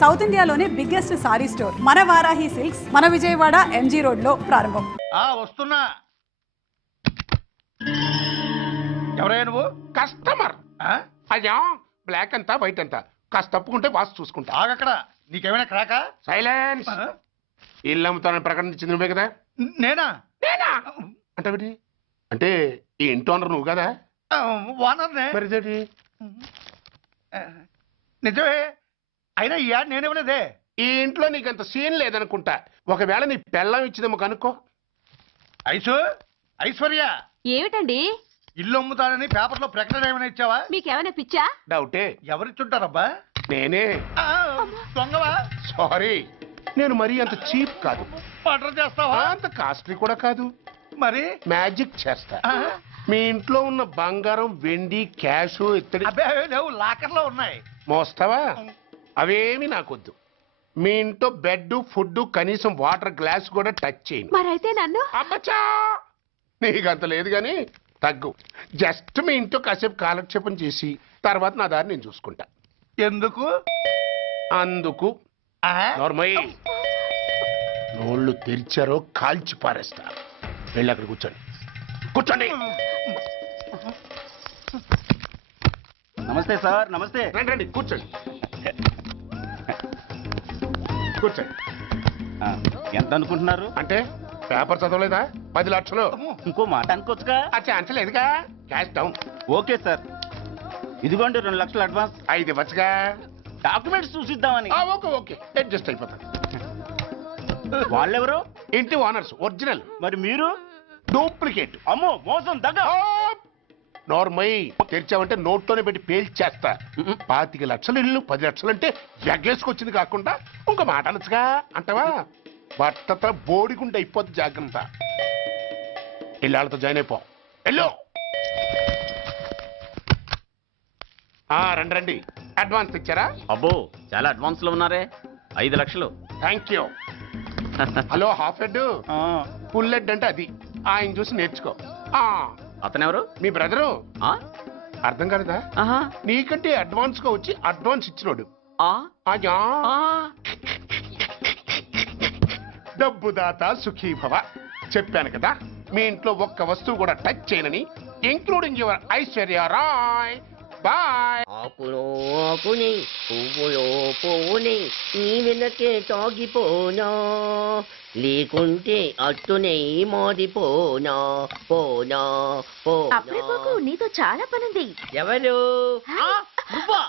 South ఇండియాలోనే biggest sorry store మన Varahi silks మన విజయవాడ ఎంజీ రోడ్ లో ప్రారంభం. వస్తున్నా. ఎవరైనా నువ్వు? కస్టమర్. అయ్యా బ్లాక్ అంతా వైట్ అంతా కాస్త తప్పుకుంటే బాస్ చూసుకుంటా. ఆగక్కడ. నీకేమైనా క్రాకా? సైలెన్స్. ఇల్లు అమ్ముతానని ప్రకటించింది నువ్వే కదా? నేనా? నేనా అంటే అంటే ఈ ఇంటి ఓనర్ నువ్వు కదా? ఓనర్నే. మరి ఇదేంటి? నిజమే. అయినా ఈ యాడ్ నేనేమలేదే. ఈ ఇంట్లో నీకంత సీన్ లేదనుకుంటా. ఒకవేళ నీ పెళ్ళం ఇచ్చిందేమో కనుక్కో. ఐశ్వర్య ఏమిటండి? ఇల్లు అమ్ముతానని పేపర్లో ప్రకటన ఏమైనా ఇచ్చావా? మీకేమైనా పిచ్చా? డౌటే. ఎవరిచ్చుంటారబ్బా? నేనే. దొంగవా? సారీ, నేను మరీ అంత చీప్ కాదు. మర్డర్ చేస్తావా? అంత కాస్ట్లీ కూడా కాదు. మరి మ్యాజిక్ చేస్తా. మీ ఇంట్లో ఉన్న బంగారం, వెండి, క్యాష్, ఇత్తడి లేవు, లాకర్లో ఉన్నాయి. మోస్తావా? అవేమి నాకొద్దు. మీ ఇంట్లో బెడ్, ఫుడ్, కనీసం వాటర్ గ్లాస్ కూడా టచ్ చేయను. మరైతే నన్ను అబ్బచ్చా, నీకంత లేదు గాని తగ్గు. జస్ట్ మీ ఇంట్లో కాసేపు కాలక్షేపం చేసి తర్వాత నా దారి నేను చూసుకుంటా. ఎందుకు? అందుకు. నార్మల్ నోళ్ళు తెరిచారో కాల్చి పారేస్తా. వెళ్ళి అక్కడ కూర్చోండి. కూర్చోండి. నమస్తే సార్. నమస్తే. రండి రండి, కూర్చోండి. కూర్చోండి. ఎంత అనుకుంటున్నారు? అంటే పేపర్ చదవలేదా? 10 లక్షలు. ఇంకో మాట అనుకోవచ్చుగా. ఆ ఛాన్స్ లేదుగా. Cash down. ఓకే సార్, ఇదిగోండి 2 లక్షలు అడ్వాన్స్. 5 ఇవ్వచ్చుగా. డాక్యుమెంట్స్ చూసిద్దామని. ఓకే ఓకే, అడ్జస్ట్ అయిపోతాను. వాళ్ళెవరు? ఇంటి ఓనర్స్. ఒరిజినల్. మరి మీరు? డూప్లికేట్. అమ్మో, మోసం, దగ్గ. నోర్మై తెరిచావంటే నోట్లోనే పెట్టి పేల్చేస్తా. 25 లక్షలు ఇల్లు 10 లక్షలు అంటే ఎగ్గేసుకొచ్చింది కాకుండా ఇంకో మాట అనొచ్చుగా అంటావా? బట్టతో బోడిగుండి అయిపోద్ది. జాగ్రత్త. ఇల్లాళ్ళతో జాయిన్ అయిపో. ఎల్లో. రండి రండి. అడ్వాన్స్ ఇచ్చారా? అబ్బో, చాలా అడ్వాన్స్ లో ఉన్నారే. 5 లక్షలు. Thank you. Hello, half head full head అంటే అది. ఆయన చూసి నేర్చుకో. అతనెవరు? మీ బ్రదరు. అర్థం కాలేదా? నీకంటే అడ్వాన్స్ గా వచ్చి అడ్వాన్స్ ఇచ్చినోడు. డబ్బు దాత సుఖీభవ. చెప్పాను కదా, మీ ఇంట్లో ఒక్క వస్తువు కూడా టచ్ చేయనని, including your Aishwarya Rai. Bye. ఆకులో ఆకుని పువ్వులో పువ్వుని నీ వెనకే తాగిపోనా, లేకుంటే అట్టునే మారిపోనా. పోనా అప్పుడే నీతో చాలా పనుంది. ఎవరు? నువ్వా?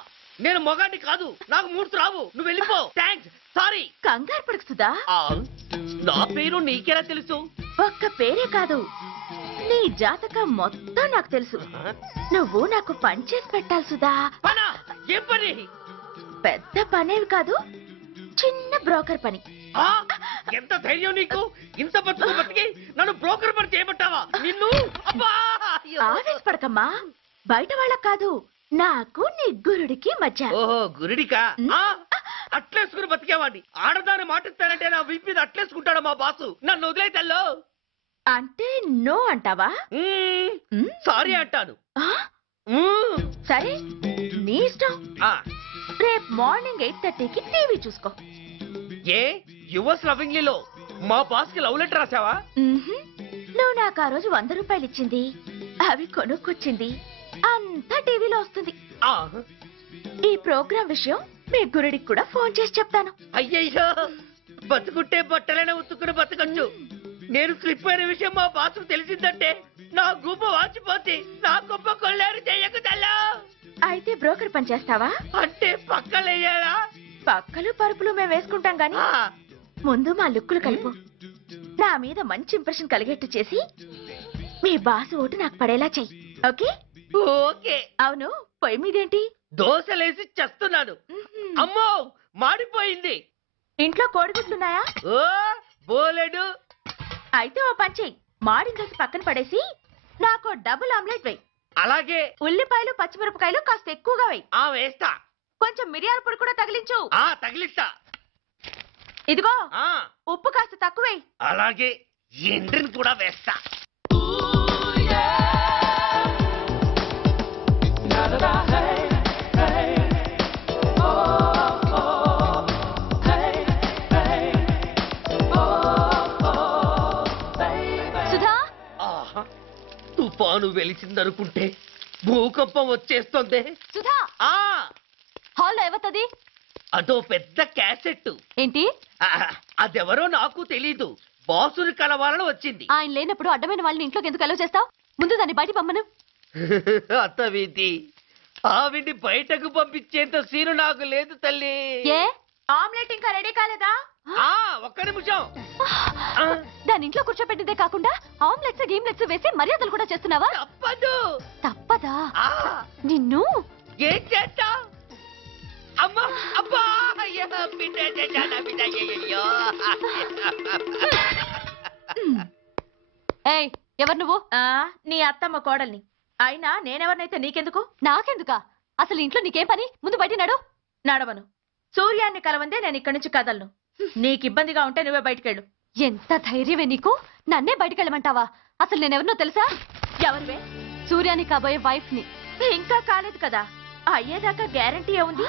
నేను మొగాన్ని కాదు, నాకు మూర్తి రావు. నువ్వు వెళ్ళిపో. థ్యాంక్స్. సారీ. కంగారు పడుకుతుందా? నా పేరు నీకెలా తెలుసు? ఒక్క పేరే కాదు, నీ జాతకం మొత్తం నాకు తెలుసు. నువ్వు నాకు పని చేసి పెట్టాలి సుధా. పనా? ఏం పని? పెద్ద పనేవి కాదు, చిన్న బ్రోకర్ పని. ఎంత ధైర్యం నీకు? ఇంత బతికి నన్ను బ్రోకర్ పని చేయబట్టావా? నిన్ను ఆవేశపడకమ్మా. బయట వాళ్ళకి కాదు, నాకు నీ గురుడికి మధ్య. ఓహో, గురుడికా? అట్లేసుకుని బతికేవాడిని. ఆడదాన్ని మాటిస్తానంటే నా వీపు మీద అట్లేసుకుంటాడు మా బాసు. నన్ను వదిలేతల్లో. అంటే నో అంటావా? సారీ అంటాను. సరే, నీ ఇష్టం. రేపు మార్నింగ్ 8:30కి టీవీ చూసుకో. ఏ యువర్స్ లవింగ్లీలో మా బాస్ కి లవ్ లెటర్ రాసావా? నువ్వు నాకు ఆ రోజు 100 రూపాయలు ఇచ్చింది, అవి కొనుక్కొచ్చింది అంతా టీవీలో వస్తుంది. ఈ ప్రోగ్రాం విషయం మీ గురుడికి కూడా ఫోన్ చేసి చెప్తాను. అయ్యయ్యో, బతుకుంటే బట్టలైనా ఉత్తుకుని బతకచ్చు. నేను స్లిప్ అయిన విషయం మా బాసు తెలిసిందంటే నా గుబ్బ వాచిపోతే నా గొప్ప కొల్లారు చెయ్యకు తల్లా. అయితే బ్రోకర్ పని చేస్తావా? అంటే పక్కలేయాలా? పక్కలు పరుపులు మేము వేసుకుంటాం గాని ముందు మా లుక్కులు కలుపు. నా మీద మంచి ఇంప్రెషన్ కలిగేట్టు చేసి మీ బాసు ఓటు నాకు పడేలా చెయ్యి. ఓకే? ఓకే. అవును, పొయ్యి మీదేంటి? దోశలేసి చేస్తున్నాను. అమ్మో, మాడిపోయింది. ఇంట్లో కోడిగుడ్లున్నాయా? ఓ బోలెడు. అయితే ఓ పని చెయ్యి, మాడిన దోశ పక్కన పడేసి నాకు డబుల్ ఆమ్లెట్ వేయి. అలాగే. ఉల్లిపాయలు పచ్చిమిరపకాయలు కాస్త ఎక్కువగా వేయి. వేస్తా. కొంచెం మిరియాల పొడి కూడా తగిలించు. తగిలిస్తా. ఇదిగో, ఉప్పు కాస్త తక్కువే. అలాగే. ఎండ్రిని కూడా వేస్తా. తాను వెలిసిందనుకుంటే భూకంపం వచ్చేస్తుంది. సుధా ఆ హాల్లో ఏవతది అదో పెద్ద క్యాసెట్. ఏంటి అదెవరో నాకు తెలీదు. బాసుని కలవాలని వచ్చింది. ఆయన లేనప్పుడు అడ్డమైన వాళ్ళని ఇంట్లోకి ఎందుకు అలౌ చేస్తావు? ముందు దాన్ని బయట పంపను. అత్తవిధి ఆవిడ్ని బయటకు పంపించేంత సీను నాకు లేదు తల్లి. ఏ ఆమ్లెట్ ఇంకా రెడీ కాలేదా? ఒక్క నిమిషం. దాని ఇంట్లో కూర్చోపెట్టిందే కాకుండా ఆమ్లెట్స్ గీమ్లెట్స్ వేసి మర్యాదలు కూడా చేస్తున్నావా? తప్పదు. తప్పదా? నిన్ను ఏం చేస్తా? అమ్మా అబ్బా అయ్యా, బిడ్డ చేశానా బిడ్డ, అయ్యయ్యో. ఏయ్ ఎవరు నువ్వు? నీ అత్తమ్మ కోడల్ని. అయినా నేనెవరినైతే నీకెందుకు? నాకెందుకా? అసలు ఇంట్లో నీకేం పని? ముందు బయట నడు. నడవను. సూర్యాన్ని కలవందే నేను ఇక్కడి నుంచి కదలను. నీకు ఇబ్బందిగా ఉంటే నువ్వే బయటకెళ్ళు. ఎంత ధైర్యమే నీకు? నన్నే బయటకెళ్ళమంటావా? అసలు నేనెవరినో తెలుసా? ఎవరివే? సూర్యాన్ని కాబోయే వైఫ్ ని. ఇంకా కాలేదు కదా, అయ్యేదాకా గ్యారంటీ ఏముంది?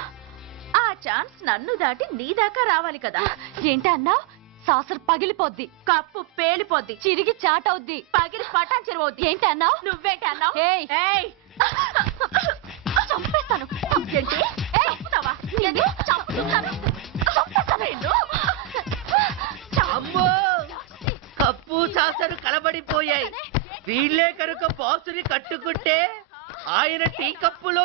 ఆ ఛాన్స్ నన్ను దాటి నీ దాకా రావాలి కదా. ఏంటి అన్నా? సాసర్ పగిలిపోద్ది, కప్పు పేలిపోద్ది, చిరిగి చాటవుద్ది, పగిలి పటాన్ చెరువవుద్ది. ఏంటి అన్నా? నువ్వేంటి అన్నా? చంపేస్తాను. ఏంటి? అమ్మో, కప్పు సాసరు కలబడిపోయాయి. వీళ్ళే కనుక బాసుని కట్టుకుంటే ఆయన టీ కప్పులో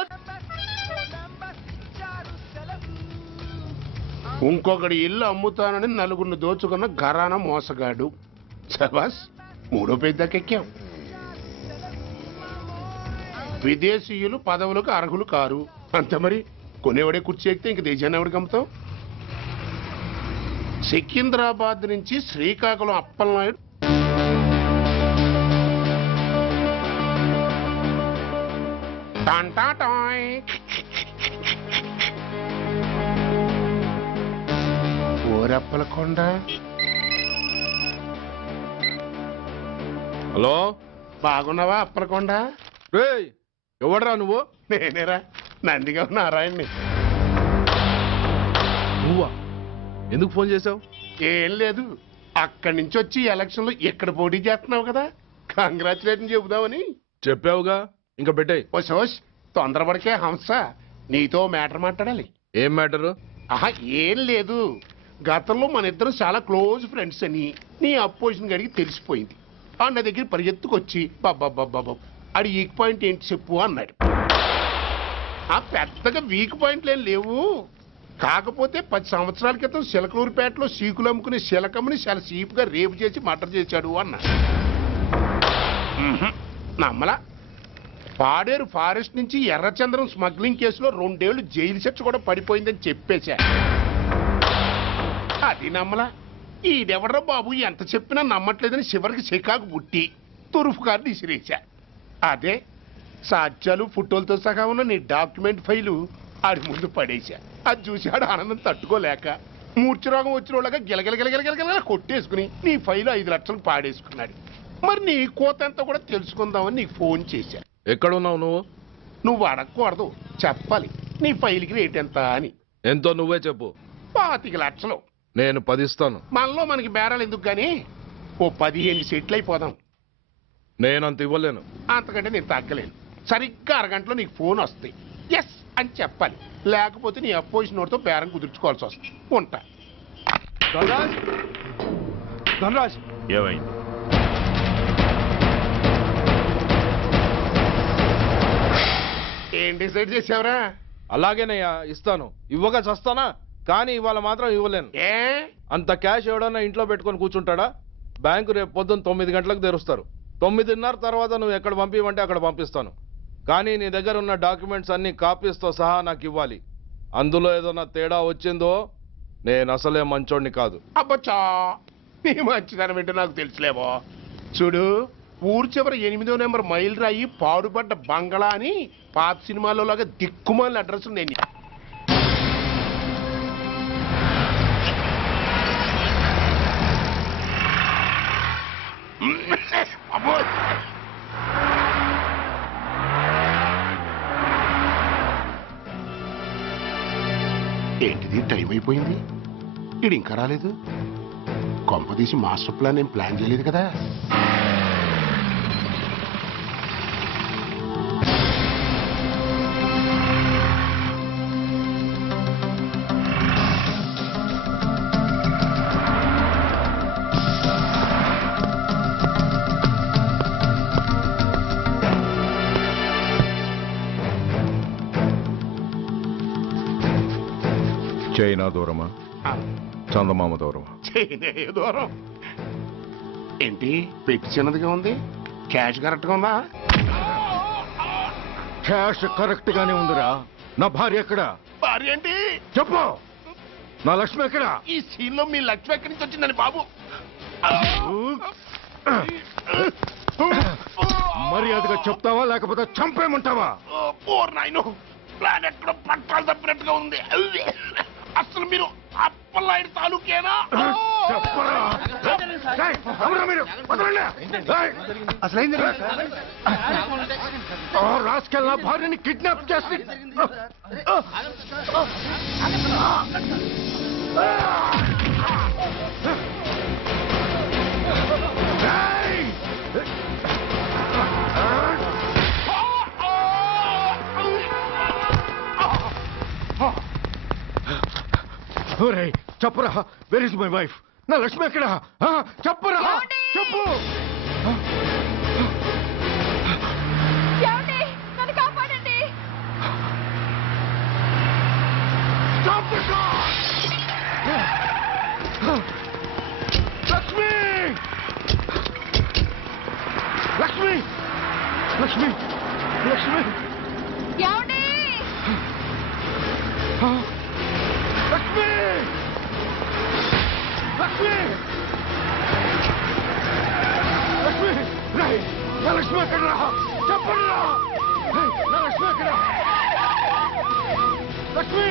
ఇంకొకటి ఇల్లు అమ్ముతానని నలుగురిని దోచుకున్న ఘరాన మోసగాడు. శబాస్, మూడో పెద్దకెక్కాం. విదేశీయులు పదవులకు అర్హులు కారు అంతే మరి. కొనేవాడే కుర్చీ ఎక్కితే ఇంక దేశాన్ని ఎవడికి అమ్ముతావు? సికింద్రాబాద్ నుంచి శ్రీకాకుళం అప్పలనాయుడు టాంటాటాయ్. ఓరప్పలకొండ. హలో, బాగున్నావా అప్పలకొండ? రేయ్ ఎవడరా నువ్వు? నేనేరా, నందిగా నారాయణ్ని. నువ్వా? ఎందుకు ఫోన్ చేసావు? ఏం లేదు, అక్కడి నుంచి వచ్చి ఎలక్షన్ లో ఇక్కడ పోటీ చేస్తున్నావు కదా, కంగ్రాచులేషన్ చెబుదామని. చెప్పావుగా, ఇంకా పెట్టాయి. ఓ సోష్, తొందరపడికే హంస, నీతో మ్యాటర్ మాట్లాడాలి. ఏం మ్యాటరు? ఆహా, ఏం లేదు. గతంలో మన ఇద్దరం చాలా క్లోజ్ ఫ్రెండ్స్ అని నీ అపోజిషన్ గడికి తెలిసిపోయింది. ఆ నా దగ్గర పరిగెత్తుకొచ్చి బాబా అడి వీక్ పాయింట్ ఏంటి చెప్పు అన్నాడు. ఆ పెద్దగా వీక్ పాయింట్లు ఏం లేవు, కాకపోతే 10 సంవత్సరాల క్రితం చిలకలూరుపేటలో సీకులు అమ్ముకునే శిలకమ్మని చాలా సీపుగా రేపు చేసి మర్డర్ చేశాడు అన్నాడు. నమ్మలా. పాడేరు ఫారెస్ట్ నుంచి ఎర్రచంద్రం స్మగ్లింగ్ కేసులో 2 ఏళ్లు జైలు శిక్ష కూడా పడిపోయిందని చెప్పేశా. అది నమ్మలా. ఈడెవడ్రా బాబు ఎంత చెప్పినా నమ్మట్లేదని చివరికి చికాకు పుట్టి తురుపు కార్డు ఇసిరేశా. అదే సాక్ష్యాలు ఫోటోలతో సహా ఉన్న నీ డాక్యుమెంట్ ఫైలు ఆడి ముందు పడేశా. అది చూసి ఆడు ఆనందం తట్టుకోలేక మూర్ఛరోగం వచ్చిన వాళ్ళగా గిలగిలగిలగిలగిలగిల కొట్టేసుకుని నీ ఫైలు 5 లక్షలకు పాడేసుకున్నాడు. మరి నీ కోతంతా కూడా తెలుసుకుందామని నీకు ఫోన్ చేశా. ఎక్కడున్నావు నువ్వు? నువ్వు అడగకూడదు, చెప్పాలి. నీ ఫైల్కి రేట్ ఎంత అని. ఎంతో నువ్వే చెప్పు. 25 లక్షలు. నేను 10 ఇస్తాను. మనలో మనకి బేరాలు ఎందుకు గానీ ఓ 15 సెట్లు అయిపోదాం. నేనంత ఇవ్వలేను. అంతకంటే నేను తగ్గలేను. సరిగ్గా అరగంటలో నీకు ఫోన్ వస్తాయి. ఎస్ అని చెప్పాలి, లేకపోతే నీ అపోజిషన్ వాడితో బేరం కుదుర్చుకోవాల్సి వస్తుంది. ఉంటా. ధనరాజ్, ధనరాజ్, ఏమైంది? ఏం డిసైడ్ చేసావురా? అలాగేనయ్యా, ఇస్తాను. ఇవ్వగా చస్తానా, కానీ ఇవాళ మాత్రం ఇవ్వలేను. ఏ అంత క్యాష్ ఎవడన్నా ఇంట్లో పెట్టుకొని కూర్చుంటాడా? బ్యాంకు రేపు పొద్దున్న 9 గంటలకు తెరుస్తారు. 9:30 తర్వాత నువ్వు ఎక్కడ పంపించమంటే అక్కడ పంపిస్తాను. కానీ నీ దగ్గర ఉన్న డాక్యుమెంట్స్ అన్ని కాపీస్తో సహా నాకు ఇవ్వాలి. అందులో ఏదైనా తేడా వచ్చిందో నేను అసలే మంచోడిని కాదు. అబ్బచ్చా, నీ మంచిదనం ఏంటో నాకు తెలుసులేవో. చూడు, ఊరు చివరి 8వ నెంబర్ మైల్ రాయి పాడుపడ్డ బంగళా అని పాత సినిమాలో లాగా దిక్కుమాలిన అడ్రస్ నేను. ఏంటిది, టైం అయిపోయింది, ఇది ఇంకా రాలేదు. కొంపదీసి మాస్టర్ ప్లాన్ ఏం ప్లాన్ చేయలేదు కదా. చైనా దూరమా చందమామ దూరమా? చైనే దూరం ఏంటి? పెట్టి చిన్నదిగా ఉంది, క్యాష్ కరెక్ట్గా ఉందా? క్యాష్ కరెక్ట్ గానే ఉందిరా. నా భార్య ఎక్కడ? భార్య ఏంటి? చెప్పు. నా లక్ష్మి ఎక్కడ? ఈ సీన్ లో మీ లక్ష్మి ఎక్కడి నుంచి వచ్చిందని బాబు? మర్యాదగా చెప్తావా లేకపోతే చంపేయమంటావా? పోర్ నాయను, ప్లాన్ ఎక్కడ పట్టాలు తప్పినట్టుగా ఉంది. అసలు మీరు అప్పలాయుడు తాలూకేనా? చెప్పరా. ఏయ్, ఎవరా మీరు? వదలండి. ఏయ్, ఆ రాస్కెల్ నా భార్యని కిడ్నాప్ చేసి చెప్పరా. Where is my wife? నా లక్ష్మి ఎక్కడ? చెప్పరా, చెప్పు. నన్ను కాపాడండి. లక్ష్మి, లక్ష్మి, లక్ష్మి, లక్ష్మి, ఏమండి? లక్ష్మి, లక్ష్మి, లక్ష్మి, రేయ్, నా లక్ష్మి ఎక్కడ? చెప్పండి రా. రేయ్, నా లక్ష్మి ఎక్కడ? లక్ష్మి,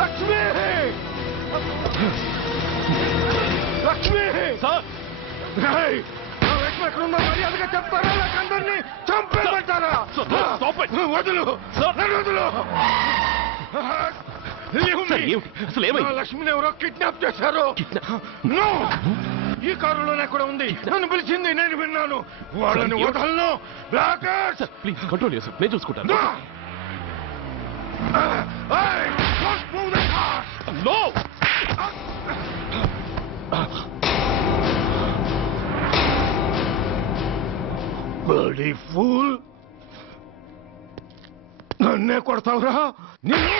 లక్ష్మి, లక్ష్మి. రేయ్, నా లక్ష్మి ఎక్కడ ఉందో మర్యాదగా చెప్తారా లేక అందరినీ చంపేమంటారా? వదులు, నన్ను వదులు. నా లక్ష్మిని ఎవరో కిడ్నాప్ చేశారు. No! ఈ కారులోనే కూడా ఉంది. నన్ను పిలిచింది, నేను విన్నాను. వాళ్ళని వదలను. బ్లాకర్స్, ప్లీజ్ కంట్రోల్ చేసు, నేను చూసుకుంటాను. No! Bloody fool! నన్నే కొడతావురా? నిన్ను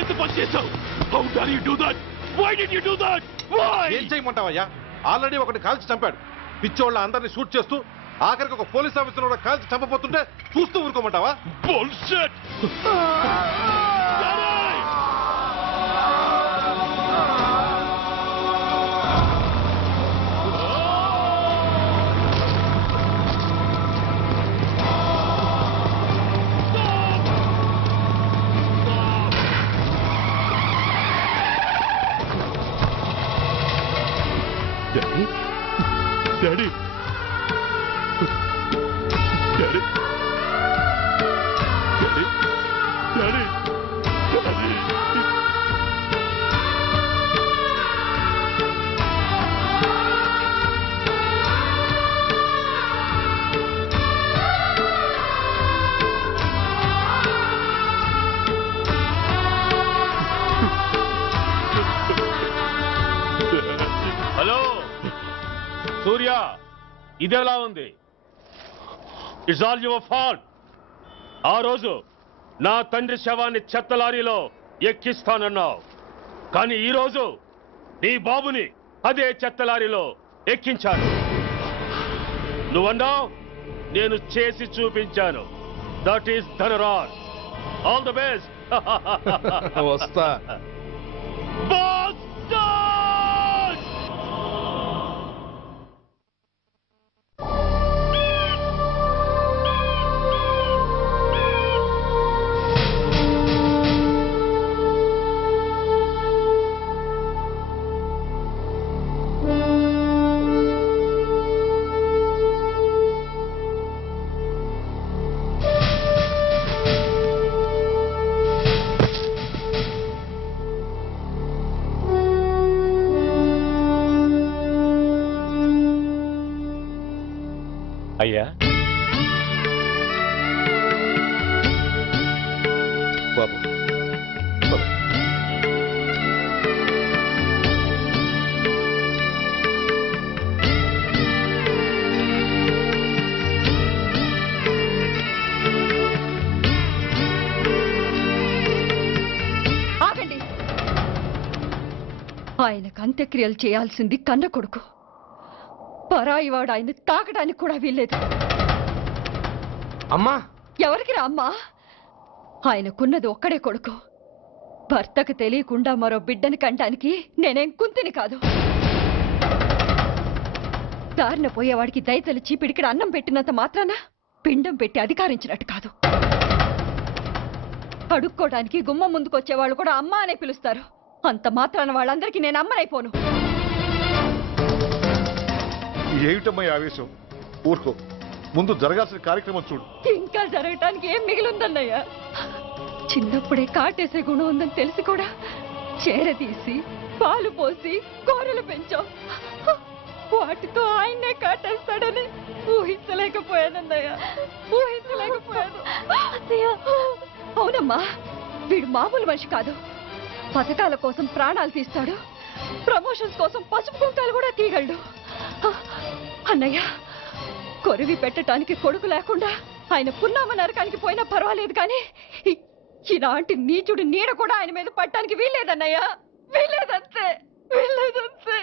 ఎంత పని చేశావు? How dare you do that? Why did you do that? Why? ఏం చేయమంటావయ్యా? ఆల్రెడీ ఒకటి కాల్చి చంపాడు. పిచ్చోళ్ళ అందరినీ షూట్ చేస్తూ ఆఖరికి ఒక పోలీస్ ఆఫీసర్ కూడా కాల్చి చంపబోతుంటే చూస్తూ ఊరుకోమంటావా? Bullshit! Daddy? Daddy? Daddy? Daddy? Daddy? Daddy? Hello Surya, ఇదెలా ఉంది? It's all your fault. ఆ రోజు నా తండ్రి శవాన్ని చెత్త లారీలో ఎక్కిస్తానన్నావు, కానీ ఈ రోజు నీ బాబుని అదే చెత్త లారీలో ఎక్కించాను. నువ్వన్నావు, నేను చేసి చూపించాను. That is Dhanraj. All the best. వస్తా. అయ్యా, బాబు, ఆయనకు అంత్యక్రియలు చేయాల్సింది కన్న కొడుకు. పరాయివాడు ఆయన తాకడానికి కూడా వీల్లేదు. అమ్మా, ఎవరికి రా అమ్మా? ఆయనకున్నది ఒక్కడే కొడుకు. భర్తకు తెలియకుండా మరో బిడ్డని కంటానికి నేనేం కుంతిని కాదు. దారిన పోయేవాడికి దయతలిచి పిడికిడ అన్నం పెట్టినంత మాత్రాన పిండం పెట్టి అధికారించినట్టు కాదు. అడుక్కోవడానికి గుమ్మం ముందుకొచ్చేవాళ్ళు కూడా అమ్మ అనే పిలుస్తారు. అంత మాత్రాన వాళ్ళందరికీ నేను అమ్మనైపోను. ఏమిటమ్మా ఆవేశం? ఊరుకో, ముందు జరగాల్సిన కార్యక్రమం చూడు. ఇంకా జరగటానికి ఏం మిగిలిందన్నయ్య? చిన్నప్పుడే కాటేసే గుణం ఉందని తెలిసి కూడా చేరదీసి పాలు పోసి కూరలు పెంచాం. వాటితో ఆయన్నే కాటేస్తాడని ఊహించలేకపోయానన్నయ్య, ఊహించలేకపోయాను. అవునమ్మా, వీడు మామూలు మనిషి కాదు. పథకాల కోసం ప్రాణాలు తీస్తాడు, ప్రమోషన్స్ కోసం పసుపు కుంకాలు కూడా తీయగలడు. అన్నయ్య, కొరివి పెట్టడానికి కొడుకు లేకుండా ఆయన పున్నామ నరకానికి పోయినా పర్వాలేదు, కానీ ఇలాంటి నీచుడు నీడ కూడా ఆయన మీద పట్టడానికి వీల్లేదన్నయ్య, వీల్లేదంతే, వీల్లేదంతే.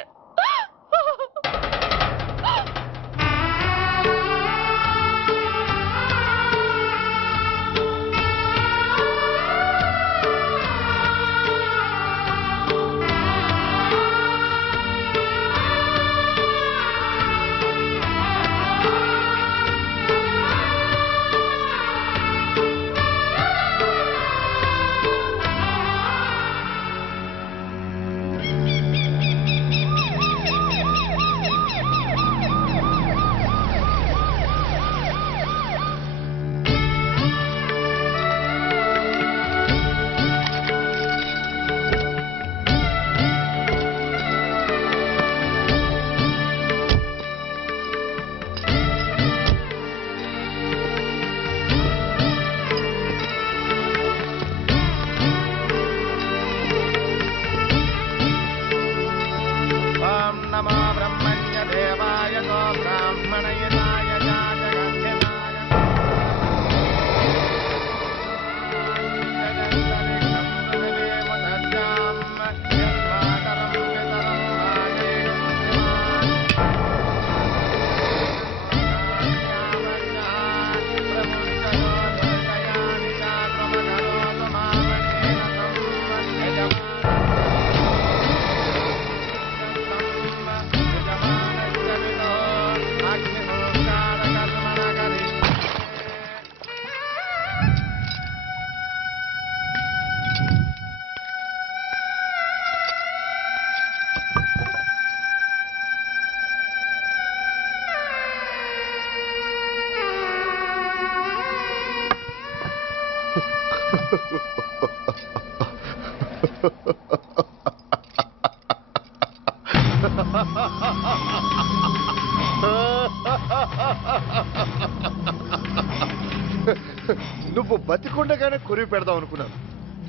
నువ్వు బతికుండగానే కొరివి పెడదాం అనుకున్నాను,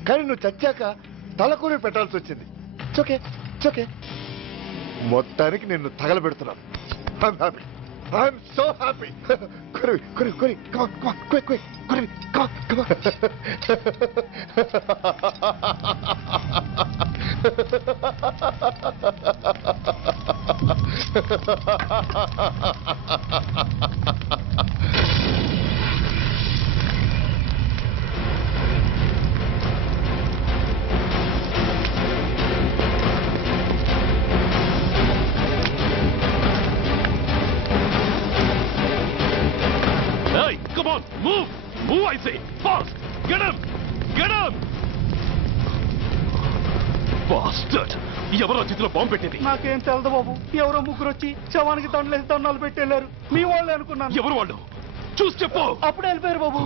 కానీ నువ్వు చచ్చాక తల కొరివి పెట్టాల్సి వచ్చింది. చోకే చోకే, మొత్తానికి నిన్ను తగలబెడుతున్నాను. I'm happy. I'm so happy. Korivi Korivi Korivi, come on, come on, quick, quick, Korivi, come on, come Hey, come on, move! Move, I say! Fast! Get him! Get him! Bastard! ఎవరో చేతిలో bomb పెట్టేది? నాకేం తెలదు బాబు. ఎవరో ముగ్గురు వచ్చి శవానికి దండలేసి దండాలు పెట్టేళ్ళారు. మీ వాళ్ళే అనుకున్నాను. ఎవరు వాళ్ళు? చూసి చెప్పు. అప్పుడే వెళ్ళిపోయారు బాబు.